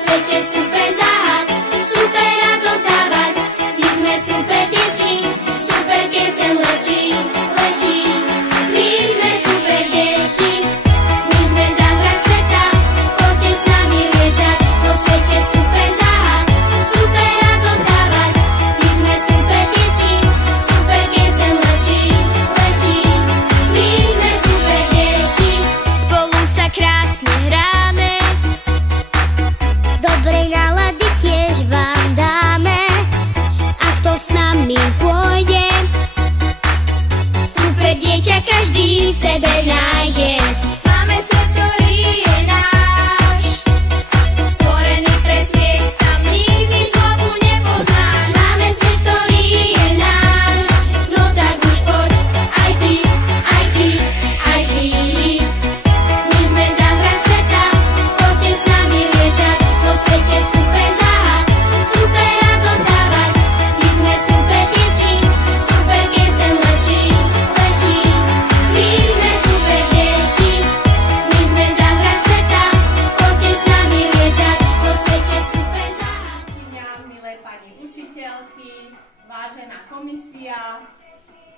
svete super záhad, super radosť dávať. My sme super deti, super pieseň lečí, lečí. My sme super deti, my sme zázrak sveta, poďte s nami lietať. Po svete super záhad, super radosť dávať. My sme super deti, super pieseň lečí, lečí. My sme super deti, spolu sa krásne hráme, z dobrej nálady tiež vám dáme. A kto s nami pôjde, super dieťa každý v sebe nájde. Máme svet, ktorý je náš, stvorený pre smiech, tam nikdy zlobu nepoznáš. Máme svet, ktorý je náš, no tak už poď, aj ty, aj ty, aj ty. My sme zázrak sveta, poďte s nami lietať. Po svete super záhad, super radosť dávať. My sme super deti, super pieseň lečí, lečí. My sme super deti, my sme zázrak sveta, poďte s nami lietať. Po svete super záhad. Milé pani učiteľky, vážená komisia,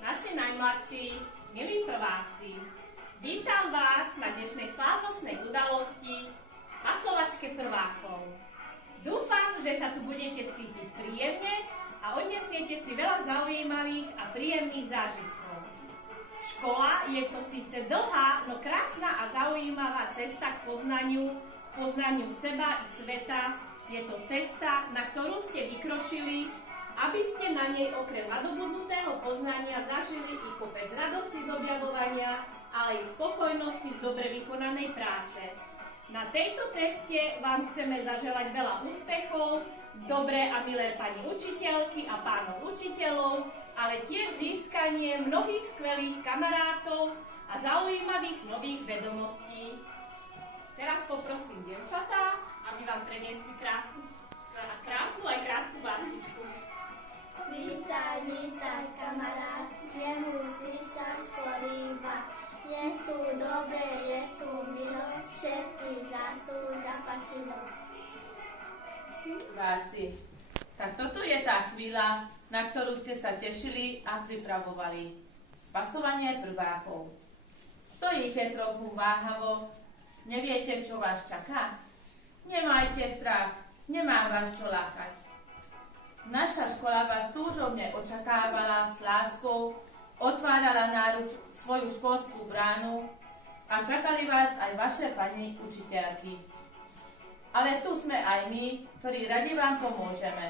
naši najmladší, milí prváci, vítam vás na dnešnej slávnostnej udalosti pasovačke prvákov. Dúfam, že sa tu budete cítiť príjemne a odnesiete si veľa zaujímavých a príjemných zážitkov. Škola je to síce dlhá, no krásna a zaujímavá cesta k poznaniu seba i sveta. Je to cesta, na ktorú ste vykročili, aby ste na nej okrem nadobudnutého poznania zažili i kopec radosti z objavovania, ale i spokojnosti z dobre vykonanej práce. Na tejto ceste vám chceme zaželať veľa úspechov, dobré a milé pani učiteľky a pánov učiteľov, ale tiež získanie mnohých skvelých kamarátov a zaujímavých nových vedomostí. Teraz poprosím dievčatá, aby vám preniesli krásnu aj krátku barvičku. Vítaj, vítaj, kamarát, nemusíš sa školívať. Je tu dobre, je tu milo, všetky zásluhy zapačilo. Váci, tak toto je tá chvíľa, na ktorú ste sa tešili a pripravovali. Pasovanie prvákov. Stojíte trochu váhavo, neviete, čo vás čaká? Nemajte strach, nemá vás čo lákať. Naša škola vás túžobne očakávala s láskou, otvárala náruč svoju školskú bránu a čakali vás aj vaše pani učiteľky. Ale tu sme aj my, ktorí radi vám pomôžeme.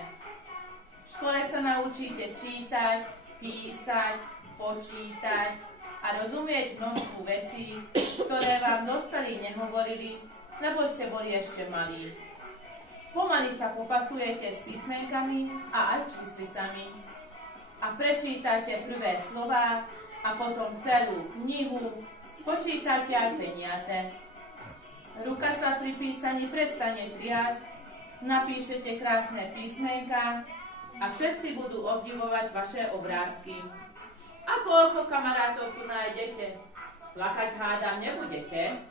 V škole sa naučíte čítať, písať, počítať a rozumieť množstvu vecí, ktoré vám dospelí nehovorili, lebo ste boli ešte malí. Pomaly sa popasujete s písmenkami a aj číslicami a prečítate prvé slová a potom celú knihu, spočítate aj peniaze. Ruka sa pri písaní prestane triasť, napíšete krásne písmenka a všetci budú obdivovať vaše obrázky. A koľko kamarátov tu nájdete? Plakať hádam nebudete?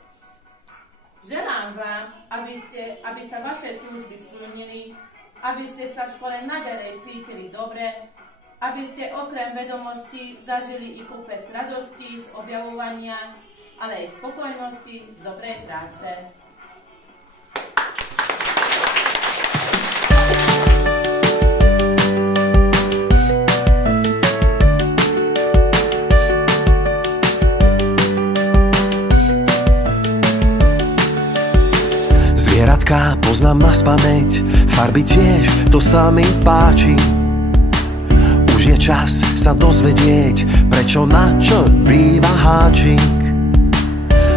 Želám vám, aby sa vaše túžby splnili, aby ste sa v škole naďalej cítili dobre, aby ste okrem vedomostí zažili i kopec radosti z objavovania, ale aj spokojnosti z dobrej práce. Zvieratka poznám naspamäť, farby tiež, to sa mi páči. Už je čas sa dozvedieť, prečo na čo býva háčik.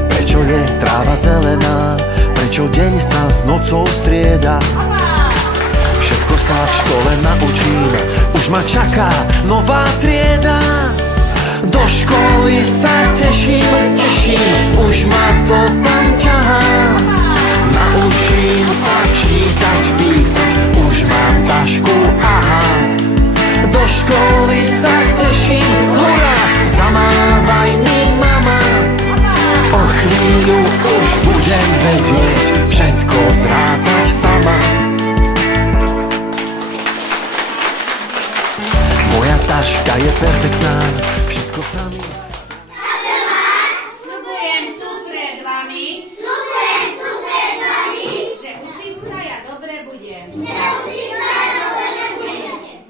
Prečo je tráva zelená, prečo deň sa s nocou strieda. Všetko sa v škole naučíme, už ma čaká nová trieda. Do školy sa teším, už ma to tam ťahá. Naučím sa čítať, písať, už mám tašku, aha. Do školy sa teším, hurá, zamávaj mi mama. O chvíľu už budem vedieť všetko zrátať sama. tá je perfektná, všetko sa mi... Sľubujem tu pred vami, že učiť sa ja dobre budem.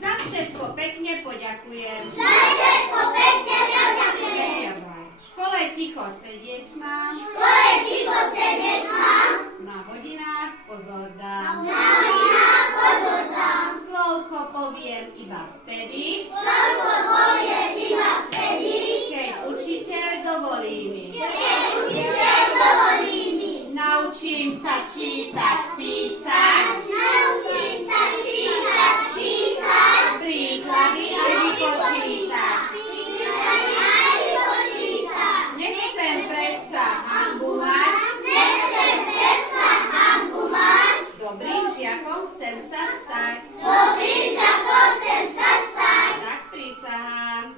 Za všetko pekne poďakujem. V škole ticho sedieť mám, na hodinách pozor dám. Slovko poviem iba vtedy, keď učiteľ dovolí mi. Naučím sa čítať, písať, príklady aj vypočítať. Nechcem predsa hanbu mať, dobrým žiakom chcem sa stať. Tak prisahám.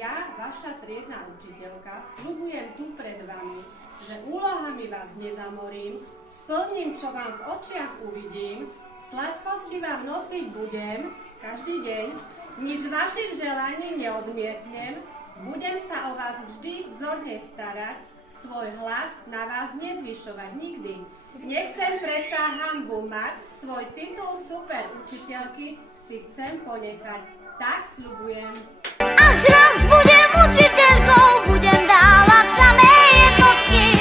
Ja, vaša triedna učiteľka, sľubujem tu pred vami, že úlohami vás nezamorím, splním, čo vám v očiach uvidím, sladkosti vám nosiť budem každý deň, nic z vašich želaní neodmietnem, budem sa o vás vždy vzorne starať, svoj hlas na vás nezvyšovať nikdy. Nechcem predsa hanbu mať, svoj titul super učiteľky si chcem ponechať. Tak sľubujem. Až raz budem učiteľkou, budem dávať samé jednotky.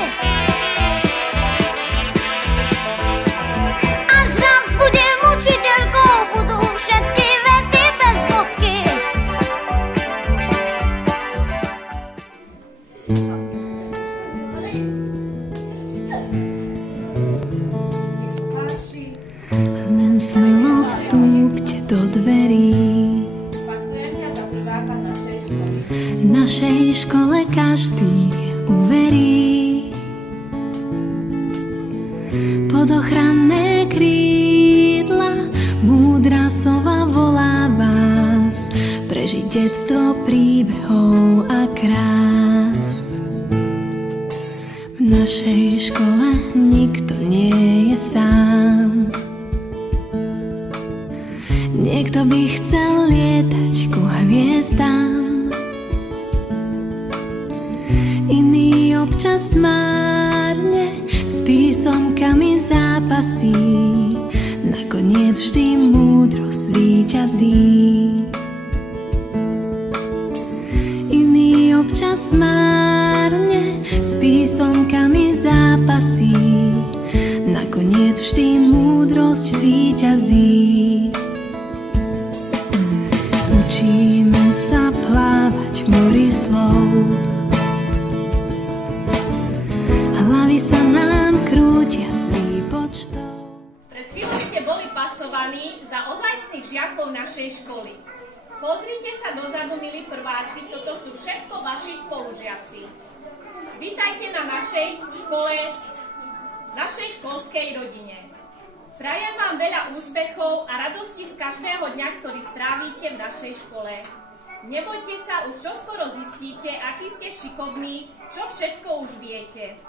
Až raz budem učiteľkou, budú všetky vety bez bodky. Len smelo vstúpte do dverí. V našej škole každý uverí. Pod ochranné krídla múdra sova volá vás prežiť detstvo príbehov a krás. V našej škole nikto nie je sám. Niekto by chcel lietať ku hviezdám, iný občas márne s písomkami zápasí, nakoniec vždy múdrosť víťazí. Iný občas márne s písomkami zápasí, nakoniec vždy múdrosť víťazí. Učíme sa plávať v mori slov, hlavy sa nám krútia s výpočtou. Pred chvíľou ste boli pasovaní za ozajstných žiakov našej školy. Pozrite sa dozadu, milí prváci, toto sú všetko vaši spolužiaci. Vítajte na našej škole, našej školskej rodine. Prajem vám veľa úspechov a radosti z každého dňa, ktorý strávite v našej škole. Nebojte sa, už čoskoro zistíte, aký ste šikovní, čo všetko už viete.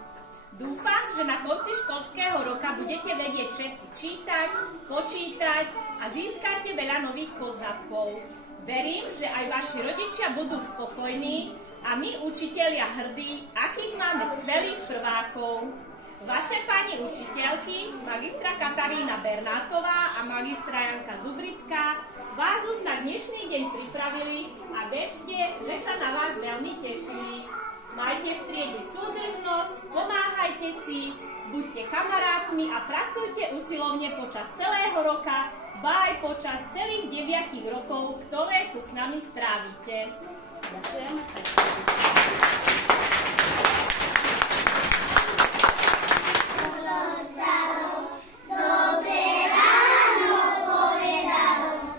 Dúfam, že na konci školského roka budete vedieť všetci čítať, počítať a získate veľa nových poznatkov. Verím, že aj vaši rodičia budú spokojní a my, učitelia, hrdí, akých máme skvelých prvákov. Vaše pani učiteľky, magistra Katarína Bernátová a magistra Janka Zubrická, vás už na dnešný deň pripravili a vedzte, že sa na vás veľmi tešili. Majte v triede súdržnosť, pomáhajte si, buďte kamarátmi a pracujte usilovne počas celého roka, ba aj počas celých 9 rokov, ktoré tu s nami strávite. Ďakujem. Dobré ráno povedalo,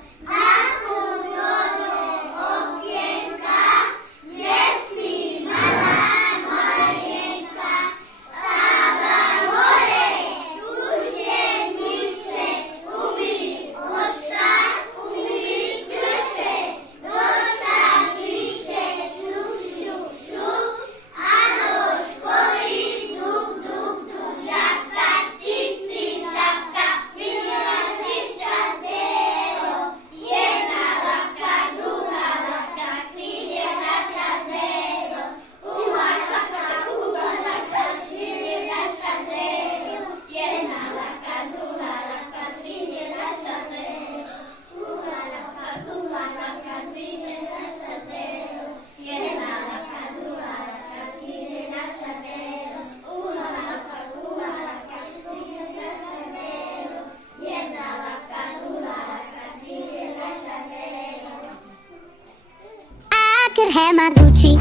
Hemaguchi.